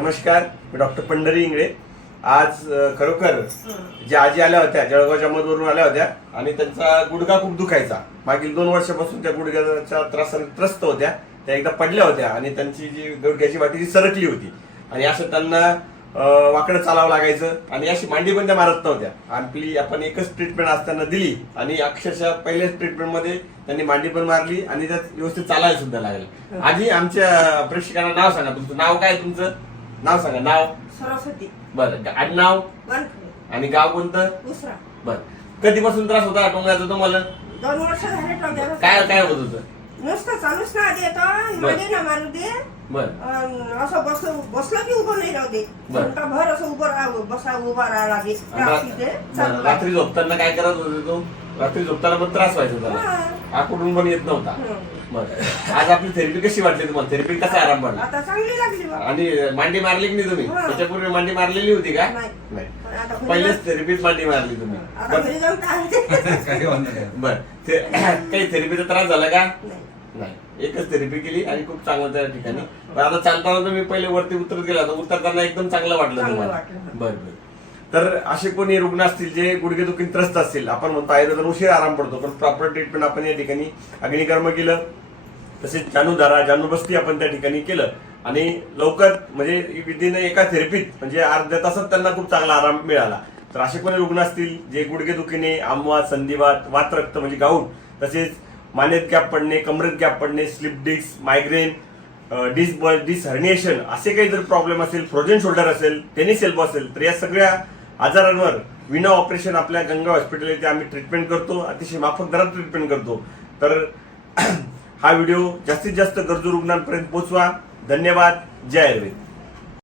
नमस्कार मी डॉक्टर पंढरी इंगळे. आज खरोखर ज्या आजी आल्या होत्या जळगावच्या मधवरून आल्या होत्या आणि त्यांचा गुडघा खूप दुखायचा. मागील दोन वर्षापासून त्या गुडघ्याच्या त्रासाने त्रस्त होत्या. त्या एकदा पडल्या होत्या आणि त्यांची जी गुडघ्याची वाटी ती सरकली होती. आणि असं त्यांना वाकडं चालावं लागायचं आणि अशी मांडी पण त्या मारत नव्हत्या. आपली आपण एकच ट्रीटमेंट त्यांना दिली आणि अक्षरशः पहिल्याच ट्रीटमेंटमध्ये त्यांनी मांडी पण मारली आणि त्यात व्यवस्थित चालायला सुद्धा लागलं. आजी आमच्या प्रेक्षकांना नाव सांगा. तुमचं नाव काय तुमचं? नाव सांगा नाव. सरस्वती बरं आडनाव वनखडे आणि गाव कोणतं? बर. कधीपासून त्रास होता? टोंगळ्याचा तुम्हाला दोन वर्ष झाले काय काय होत होतं? नुसतं चालूच ना आधी येतो मध्ये ना मारू दे. बर. अन असं बस बसलं की उभं नाही राहू दे. बरं. घंटा भर असं उभं राहा बसा उभा राहा लागे आणि बरं, चालू रात्री झोपताना काय करत होते तू? रात्री झोपताना पण त्रास व्हायचा त्याला हा. कुठून पण येत नव्हता. हं. बर. आज आपली थेरपी कशी वाटली तुम्हाला? थेरपी कसा आराम पडला आता चांगली लागली बा. आणि मांडी मारली की नाही तुम्ही? हा. त्याच्यापूर्वी मांडी मारलेली होती का? नाही. नाही. पण आता घरी पहिलेच थेरपीत मांडी मारली तुम्ही. आता बर. घरी जाऊन काय काही वांधा नाही. बर. ते- काही थेरपीचा त्रास झाला का? नाही. नाही. एकच थेरपी केली आणि खूप चांगलं त्या ठिकाणी. पण आता चालताना तुम्ही पहिले वरती उतरत गेला तर उतरताना एकदम चांगलं वाटलं चांगलं तुम्हाला. वाटलं. बरं बरं. तर असे कोणी रुग्ण असतील जे गुडघेदुखी त्रस्त असतील आपण म्हणतो आयुर्वेदात उशीर आराम पडतो पण प्रॉपर ट्रीटमेंट आपण या ठिकाणी अग्निकर्म केलं तसेच जानूदारा जानूबस्ती आपण त्या ठिकाणी केलं आणि लवकर म्हणजे विदिन एका थेरपीत म्हणजे अर्ध्या तासात त्यांना खूप चांगला आराम मिळाला. तर असे कोणी रुग्ण असतील जे गुडघेदुखीने आमवात संधिवात वातरक्त म्हणजे गाऊट तसेच मानेत गॅप पडणे कमरेत गॅप पडणे slip disc migraine disc disc herniation असे काही जर प्रॉब्लेम असेल फ्रोजन शोल्डर असेल टेनिस एल्बो असेल तर या सगळ्या आजारांवर विना ऑपरेशन आपल्या गंगा हॉस्पिटल येथे आम्ही ट्रीटमेंट करतो अतिशय माफक दरात ट्रीटमेंट करतो. तर हा व्हिडिओ जास्तीत जास्त गरजू रुग्णांपर्यंत पोहोचवा. धन्यवाद. जय आयुर्वेद.